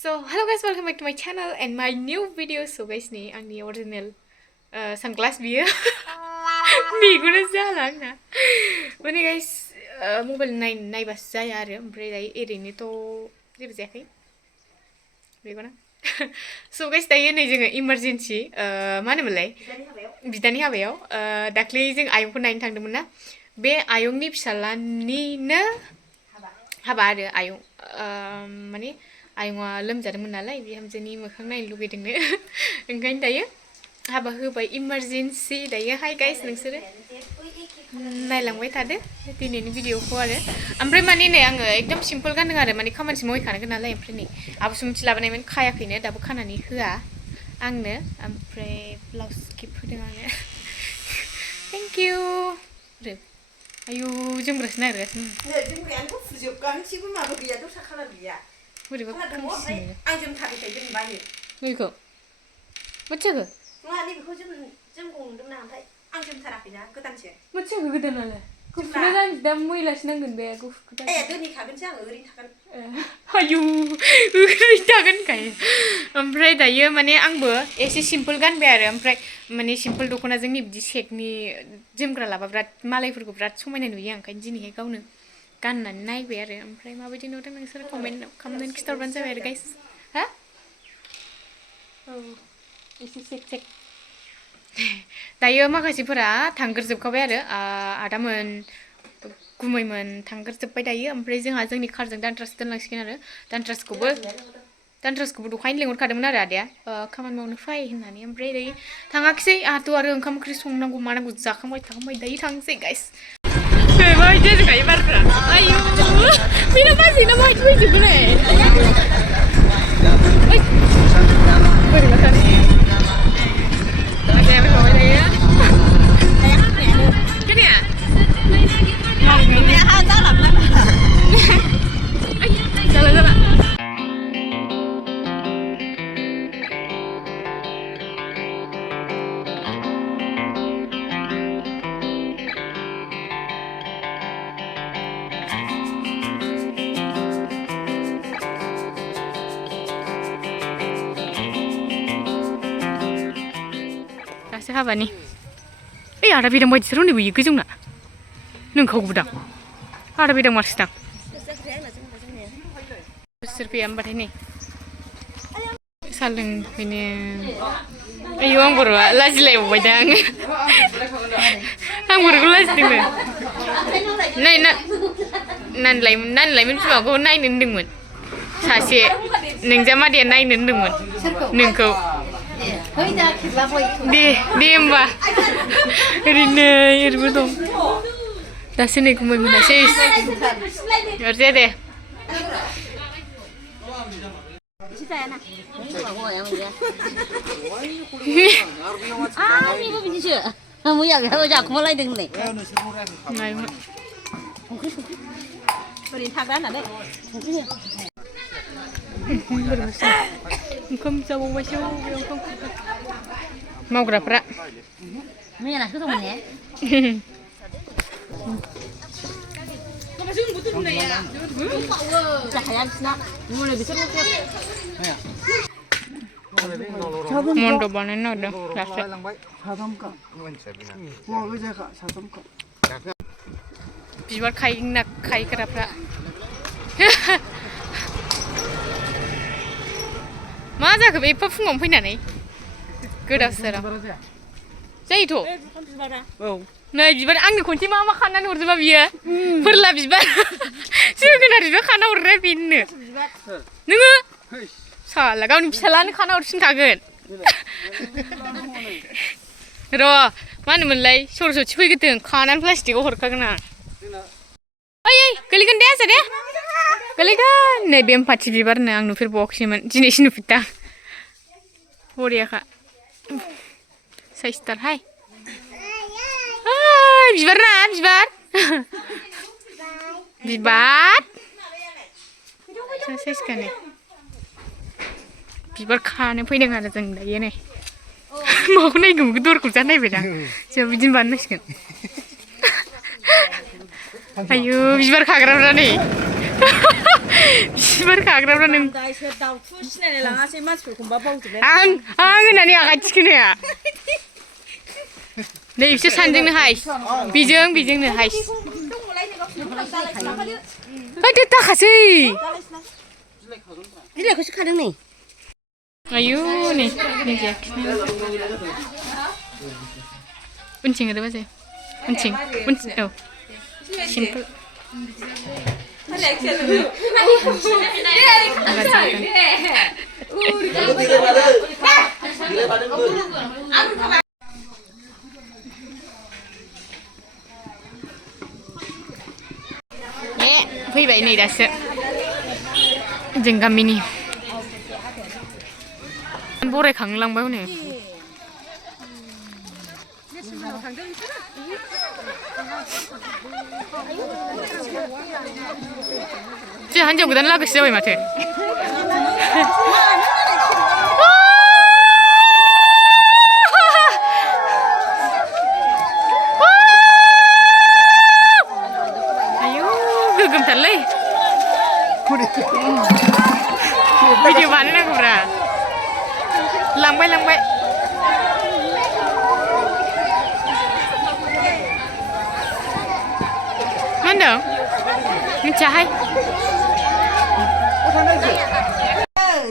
So hello guys, welcome back to my channel and my new video. So guys nih आंनि original sunglass biyo बिगुरा जाला आंना माने guys mobile नायबासो जाया आरो ओमफ्राय दायो ओरैनोथ' जेबो जायाखै बेखौना so guys दायो नै जोङो इमारजेन्सि मा होनोमोनलाय बिदानि हाबायाव दाख्लै जों आयंखौ नायनो थांदोंमोन ना बे आयंनि फिसालानिनो हाबा आरो आयं माने आयंआ लोमजादोंमोन नालाय बिहामजोनि मोखां नायनो लुगैदोंनो ओंखायनो दायो हाबा होबाय इमारजेन्सि दायो हाय गाइस नोंसोरो नायलांबाय थादो दिनैनि भिडिअखौ आरो ओमफ्राय माने नै आङो एकदम सिम्पल गानदों आरो माने खामानिसो मावहैखानांगोन नालाय ओमफ्राय नै आबुसो मिथि लाबोनायमोन खायाखैनो दाबो खानानै होआ आंनो ओमफ्राय ब्लाउस गिफ्ट होदों आङो थेंक इउ आयु जोमग्रासो नागिरगासिनो जोमग्रायानोथ' फुजोबगासिबो माबा गैया दस्रा खालार गैया बोरैबा खोमसिनो आं जोमथारैखाय जों बायो नैखौ मोनथियाखै नङा नैबेखौ जोमगौ नंदोंना ओमफ्राय आं जोमथाराखैना गोदानसो मोनथियाखै गोदानालाय गुफुरा जानोसै दा मैलासो नांगोन बे गुफुरखौ ए दोनहैखागोनसो आङो ओरैनो थागोन आयु ओरैनो थागोन होनखायो ओमफ्राय दायो माने आंबो एसे सिम्पोल गानबाय आरो ओमफ्राय माने सिम्पोल दख'ना जोंनि बिदि सेटनि जोमग्रा लाबा बिराद मालायफोरखौ बिराद समायना नुयो ओंखायनो दिनैहाय गावनो गाननानै नायबाय आरो ओमफ्राय माबायदि नुदों नोंसोर कमेन्ट खालामनानै खिथाहरबानो जाबाय आरो गाइस हा औ एसे सेक दायो माखासेफोरा थांग्रोजोबखाबाय आरो आदामोन गुमैमोन थांग्रोजोबबाय दायो ओमफ्राय जोंहा जोंनि कारजों दानट्रास दोनलांसिगोन आरो दानट्रासखौबो दहायनो लेंहरखादोंमोन आरो आदाया खामानि मावनो फै होननानै ओमफ्राय दायो थाङाखिसै आंहाथ' आरो ओंखाम ओंख्रि संनांगौ मानांगौ जाखांबाय दायो थांसै गाइस माबायदि जाजोबखायो बारफ्रा आयु बेना बाजैना माबायदि फैजोबगोन बोरैबा थानो बाजाया फैबावबाय दायो खोनाया जाला दासो हाबानि ओइ आदा बेदां बायदिसो रनदैबोयो गोजौना नोंखावबोदां आदा बेदां मारसोदां सोर फैया होनबाथाय नै साहा लोंफैनो आयौ आं बर'आ लाजिलायबावबाय दा आङो आं बर'खौ लाजिदोंनो नानलायमोन बिमाखौ नायनो होनदोंमोन सासे नोंजामादैया नायनो होनदोंमोन नोंखौ दे होमबा ओरैबो दं दासो नै गुमै मोनासै अरजाया दे ओंखाम जाबावबायसो मावग्राफ्रा मैयानासो दंमोन ने मन्द बानायनो नागिरदों बिबार खायग्राफ्रा मा जाखो बे एफा फुङावनो फैनानै गोदाव सोराव जायोथ' नै बिबार आंनो खनसे मा खानानै हरजोबा बियो फोरला बिबार जोगोनार बिबार खाना हरग्राया बेनो नोङो साला गावनि फिसालानो खाना हरफिनखागोन र' मा होनोमोनलाय सरस्वती फैग्रोथों खानानै प्लास्टिकआव हरखागोन आं ओइ गोलैगोन दे आजा दे गोलैगोन नै बेमपाथि बिबारनो आं नुफेरबावाखैमोन दिनैसो नुफेरदां बरियाखा साइसथारहाय बिबार ना बिबार साइसखानो बिबार खानो फैदों आरो जों दायो नै माखौ नायगोन दरखौ जा नायबाय दां जों बिदिनो बानायनांसिगोन आयु बिबार खाग्राफ्रा नै बिबार खाग्राफ्रा नों सोर दाउथु सिनायलाय लाङासै मानसिफोरखौबा बावजोबबाय आं होननानै आखाइ थिखोनाया नै बिसोर सानजोंनो हाइस बेजोंनो हाइस होद दाखासै बिलाइखौसो खादों नै आयु नै उनथिं होदो बाजै उनथिं औ सिम्पोल फैबाय नै दासो जों गामिनि बरायखांलांबाय हनै जों हिन्जाव गोदान लागोसो जाबाय माथो आयु गोगोमथारलै भिडिअ बानायनांगौब्रा लांबाय मा होनदों मिथियाहाय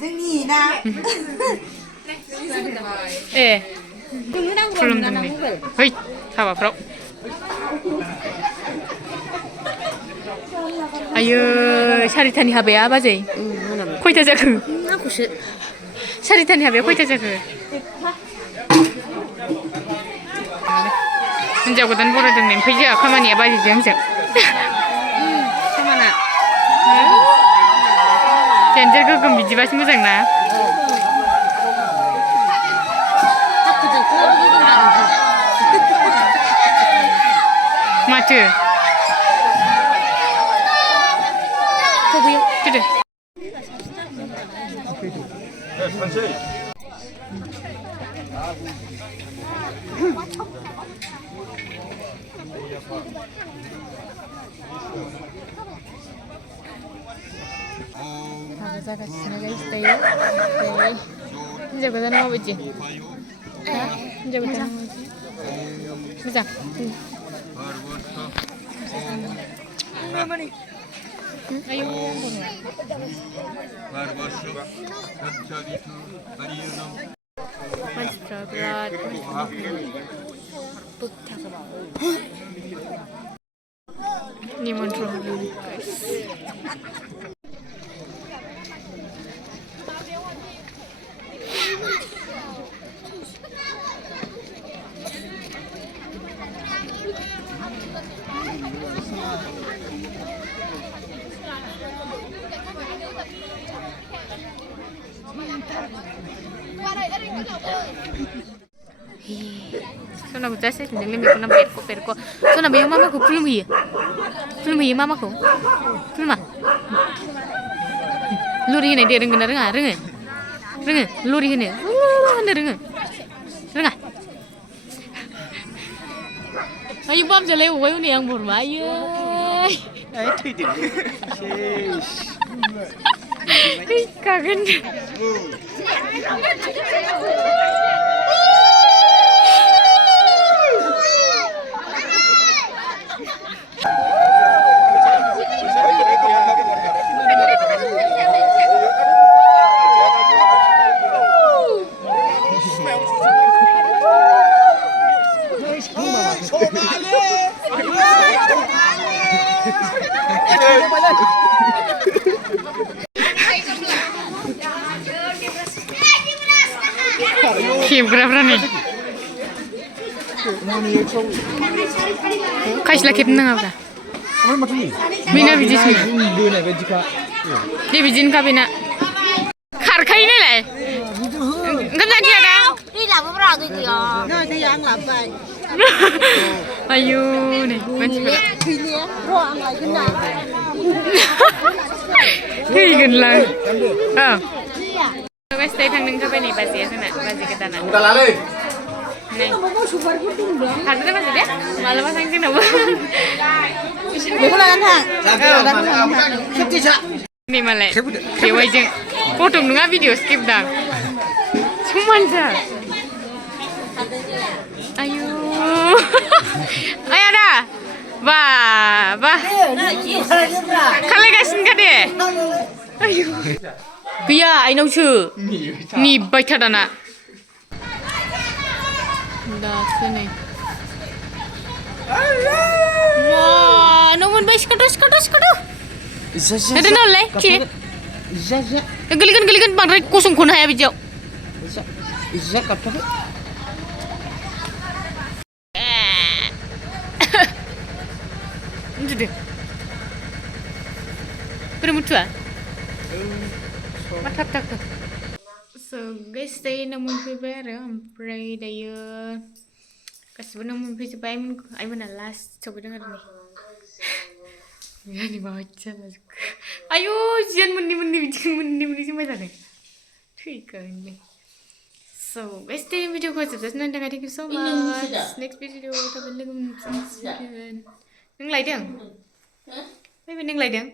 जोंनि ना ए खुलुमदों नै है हाबाफ्राव आयो सारिथानि हाबाया बाजै खयथा जाखो सारिथानि हाबाया खयथा जाखो हिन्जाव गोदान बरायदों नै ओमफ्राय जोंहा खामानिया बाजैजों आंजों खामाना जेनजोर गोगोम बिदिबासो मोजां ना माथो फैदो जागासिनो गाइस दायो हिन्जाव गोदाना माबायदि हिन्जाव गोदाना मोजां आयौ मानसिफ्रा बिराद निमन्त्रण होदों Sona gujas sih, jadi mikir nama perko. Sona bayang mama ku belum iya mama ku, belum ah. Luri ini dia rengen, luri ini, rengen. Ayo bam jalai uai uni yang burma ayo. Kagen. खेबग्राफ्रा नै खायसेला खेबनो नाङाब्रा बेना बिदिसो दे बिदिनोखा बेना खारखायो नालाय ओंखाम जानोसै आदा दै लाबोब्रा दै गैया नै दैया आं लाबोबाय आयु नै मानसिफोरा र' आं लायगोन ना थैगोनलां औ गाइस दायो थांनो ओंखारबाय नै बाजैया जोंना बाजै गोदाना नै थांदो बाजै दे मालाबा थांसै जोंनावबो बेखौ लानानै थां Ini malah बेवाइजों फट' नङा भिडिअ स्किप दां समानसो आयु ओइ आदा बा बा खालायगासिनो का दे आयु गैया आइनावसो नेबाय था दाना दासो नै न' मोनबाय सिखाथ' ada nolai, cik. Gelikan bang, kosong kona ya bijau. Itu deh. Bermutu ah? Matap tak. So guys, saya namun prepare, pray daya. Kasih namun prepare, I mana last coba dengar nih. Ya dibaca lah juga. Ayo, jangan mendi sampai sana. Tuikan nih. So, guys, ini video ko subscribe nanti thank you so much. Next video kita balik neng lai deng. Mai neng lai deng.